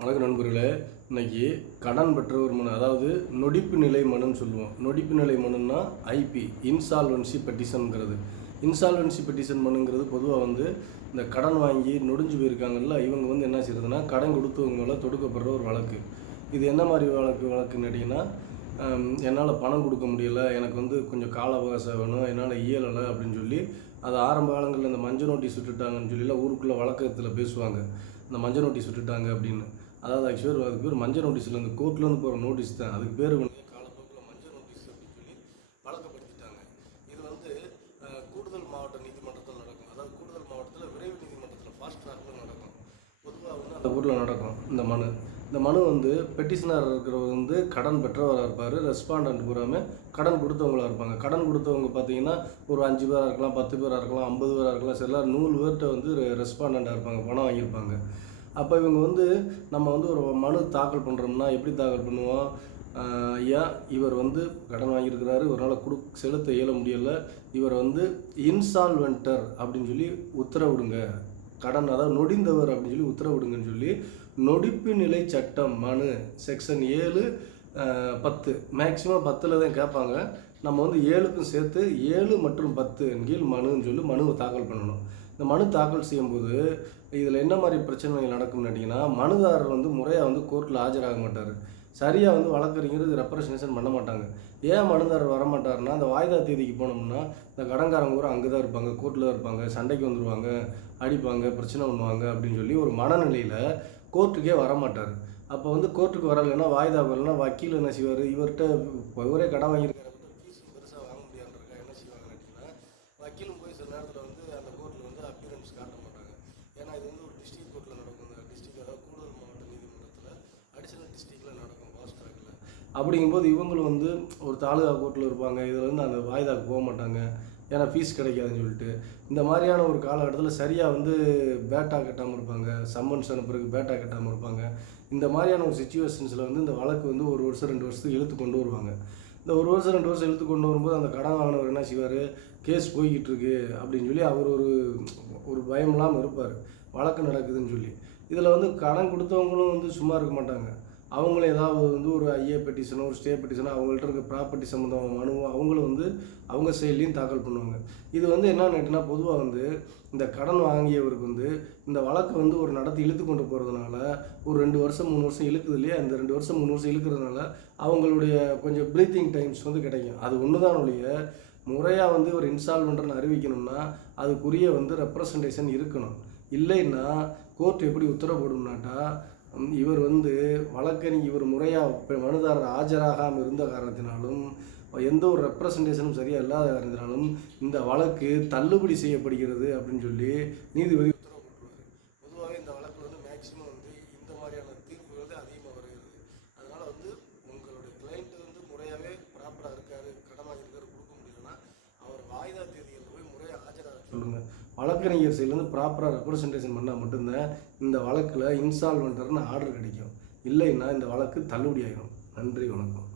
வணக்கம் நண்பர்களே. இன்னைக்கு கடன் பெற்ற ஒரு மனு அதாவது நொடிப்பு நிலை மனுன்னு சொல்லுவோம். நொடிப்பு நிலை மனுன்னா ஐபி இன்சால்வன்சி பெட்டிஷனுங்கிறது இன்சால்வன்சி பெட்டிஷன் மனுங்கிறது பொதுவாக வந்து இந்த கடன் வாங்கி நொடிஞ்சு போயிருக்காங்கல்ல இவங்க வந்து என்ன செய்யறதுன்னா கடன் கொடுத்தவங்க மேலே தொடுக்கப்படுற ஒரு வழக்கு. இது என்ன மாதிரி வழக்கு வழக்குன்னு கேட்டிங்கன்னா என்னால் பணம் கொடுக்க முடியல எனக்கு வந்து கொஞ்சம் கால அவகாசம் வேணும் என்னால் இயலலை அப்படின்னு சொல்லி அது ஆரம்ப காலங்களில் இந்த மஞ்சள் நோட்டீஸ் விட்டுட்டாங்கன்னு சொல்லிலாம் ஊருக்குள்ளே வழக்கத்தில் பேசுவாங்க. இந்த மஞ்சள் நோட்டீஸ் விட்டுட்டாங்க அப்படின்னு. அதாவது ஆக்சுவலி அதுக்கு பேர் மஞ்சள் நோட்டீஸில் இந்த கோர்ட்லேருந்து போகிற நோட்டீஸ் தான். அதுக்கு பேர் வந்து காலப்போக்கில் மஞ்சள் நோட்டீஸ் அப்படின்னு சொல்லி பழக்கப்படுத்திட்டாங்க. இது வந்து கூடுதல் மாவட்ட நீதிமன்றத்தில் நடக்கும். அதாவது கூடுதல் மாவட்டத்தில் விரைவு நீதிமன்றத்தில் ஃபாஸ்ட் ட்ராக்கில் நடக்கும். பொதுவாக வந்து அந்த ஊரில் நடக்கும் இந்த மனு. இந்த மனு வந்து பெட்டிஷனர் இருக்கிறவர் வந்து கடன் பெற்றவராக இருப்பார் ரெஸ்பாண்டன்ட் பூராமே கடன் கொடுத்தவங்களா இருப்பாங்க. கடன் கொடுத்தவங்க பார்த்தீங்கன்னா ஒரு அஞ்சு பேராக இருக்கலாம் பத்து பேராக இருக்கலாம் ஐம்பது பேராக இருக்கலாம் சில நூறு பேர்கிட்ட வந்து ரெஸ்பாண்டண்ட்டாக இருப்பாங்க பணம் வாங்கியிருப்பாங்க. அப்போ இவங்க வந்து நம்ம வந்து ஒரு மனு தாக்கல் பண்ணுறோம்னா எப்படி தாக்கல் பண்ணுவோம்? ஐயா இவர் வந்து கடன் வாங்கியிருக்கிறாரு? இவரால் கொடு செலுத்த இயல முடியலை. இவர் வந்து இன்சால்வென்டர் அப்படின்னு சொல்லி உத்தரவிடுங்க. கடன் அதாவது நொடிந்தவர் அப்படின்னு சொல்லி உத்தரவிடுங்கன்னு சொல்லி நொடிப்பு நிலை சட்டம் மனு செக்ஷன் ஏழு பத்து. மேக்சிமம் பத்தில் தான் கேட்பாங்க. நம்ம வந்து ஏழுக்கும் சேர்த்து ஏழு மற்றும் பத்து கீழ் மனுன்னு சொல்லி மனுவை தாக்கல் பண்ணணும். இந்த மனு தாக்கல் செய்யும்போது இதில் என்ன மாதிரி பிரச்சனைகள் நடக்கும்னு கேட்டிங்கன்னா மனுதாரர் வந்து முறையாக வந்து கோர்ட்டில் ஆஜராக மாட்டார். சரியாக வந்து வழக்கறிஞர் ரெப்ரசன்டேஷன் பண்ண மாட்டாங்க. ஏன் மனுதாரர் வர மாட்டாருன்னா அந்த வாய்தா தேதிக்கு போனோம்னா இந்த கடன்காரங்க கூட அங்கே தான் இருப்பாங்க கோர்ட்டில் தான் இருப்பாங்க சண்டைக்கு வந்துடுவாங்க அடிப்பாங்க பிரச்சனை பண்ணுவாங்க அப்படின்னு சொல்லி ஒரு மனநிலையில் கோர்ட்டுக்கே வர மாட்டார் அப்போ வந்து கோர்ட்டுக்கு வரலைன்னா வாய்தா வரலன்னா வக்கீல் என்ன செய்வார்? இவர்கிட்ட இப்போ இவரே கடன் வாங்கியிருக்காரு ஃபீஸ் பெருசாக வாங்க முடியாதுன்றக்கா என்ன செய்வாங்கன்னு கேட்டிங்கன்னா வக்கீலும் போய் சில நேரத்தில் வந்து அந்த கோர்ட்டில் காட்ட மாட்டாங்க. ஏன்னா இது வந்து ஒரு டிஸ்ட்ரிக்ட் கோர்ட்டில் நடக்கும் இந்த டிஸ்ட்ரிக்ட் அதாவது கூடுதல் மாவட்ட நீதிமன்றத்தில் அடிஷனல் டிஸ்ட்ரிக்டில் நடக்கும் ஃபாஸ்ட் ட்ராக்கில் அப்படிங்கும்போது இவங்களும் வந்து ஒரு தாலுகா கோர்ட்டில் இருப்பாங்க. இதில் வந்து அந்த வாய்தாக்கு போக மாட்டாங்க. ஏன்னா ஃபீஸ் கிடைக்காதுன்னு சொல்லிட்டு. இந்த மாதிரியான ஒரு காலகட்டத்தில் சரியாக வந்து பேட்டா கட்டாமல் இருப்பாங்க. சம்மன்ஸ் அனுப்புறதுக்கு பேட்டா கட்டாமல் இருப்பாங்க. இந்த மாதிரியான ஒரு சுச்சுவேஷன்ஸில் வந்து இந்த வழக்கு வந்து ஒரு வருஷம் ரெண்டு வருஷத்துக்கு இழுத்து கொண்டு வருவாங்க. இந்த ஒரு வருஷம் ரெண்டு வருஷம் இழுத்து கொண்டு வரும்போது அந்த கடன் வாங்கினவர் என்ன செய்வார்? கேஸ் போய்கிட்டு இருக்கு அப்படின்னு சொல்லி அவர் ஒரு ஒரு பயம் இல்லாமல் இருப்பார். வழக்கு நடக்குதுன்னு சொல்லி. இதில் வந்து கடன் கொடுத்தவங்களும் வந்து சும்மா இருக்க மாட்டாங்க. அவங்களும் ஏதாவது வந்து ஒரு ஐஏ பெட்டிஷனோ ஒரு ஸ்டே பெட்டிஷனோ அவங்கள்ட்ட இருக்க ப்ராப்பர்ட்டி சம்மந்தமான மனுவோ அவங்களும் வந்து அவங்க செயலையும் தாக்கல் பண்ணுவாங்க. இது வந்து என்ன கேட்டிங்கன்னா பொதுவாக வந்து இந்த கடன் வாங்கியவருக்கு வந்து இந்த வழக்கு வந்து ஒரு நடத்தி இழுத்து கொண்டு போகிறதுனால ஒரு ரெண்டு வருஷம் மூணு வருஷம் இழுக்குது இல்லையா? இந்த ரெண்டு வருஷம் மூணு வருஷம் இழுக்கிறதுனால அவங்களுடைய கொஞ்சம் ப்ரீத்திங் டைம்ஸ் வந்து கிடைக்கும். அது ஒன்று தான் ஒழிய முறையாக வந்து ஒரு இன்ஸ்டால்மெண்ட்னு அறிவிக்கணும்னா அதுக்குரிய வந்து ரெப்ரசன்டேஷன் இருக்கணும். இல்லைன்னா கோர்ட் எப்படி உத்தரவு போடும்னாட்டா இவர் வந்து வழக்கறிஞர் இவர் முறையாக மனுதாரர் ஆஜராகாமல் இருந்த காரணத்தினாலும் எந்த ஒரு ரெப்ரசன்டேஷனும் சரியாக இல்லாத காரணத்தினாலும் இந்த வழக்கு தள்ளுபடி செய்யப்படுகிறது அப்படின்னு சொல்லி நீதிபதி உத்தரவு போட்டுருவார் பொதுவாகவே இந்த வழக்கில் வந்து மேக்சிமம் வந்து இந்த மாதிரியான தீர்ப்புகள் வந்து அதிகமாக வருகிறது அதனால் வந்து உங்களுடைய கிளைண்ட் வந்து முறையாகவே ப்ராப்பராக இருக்காரு கடன் வாங்கியிருக்காரு கொடுக்க முடியலன்னா அவர் வாய்தா தேதியில் போய் முறையாக ஆஜராக சொல்லுங்கள் வழக்கறிஞர் சைட்லேருந்து ப்ராப்பராக ரெப்ரசன்டேஷன் பண்ணால் மட்டும்தான் இந்த வழக்கில் இன்ஸ்டால்மெண்ட்டர்னு ஆர்டர் கிடைக்கும். இல்லைன்னா இந்த வழக்கு தள்ளுபடி ஆகிடும் நன்றி வணக்கம்.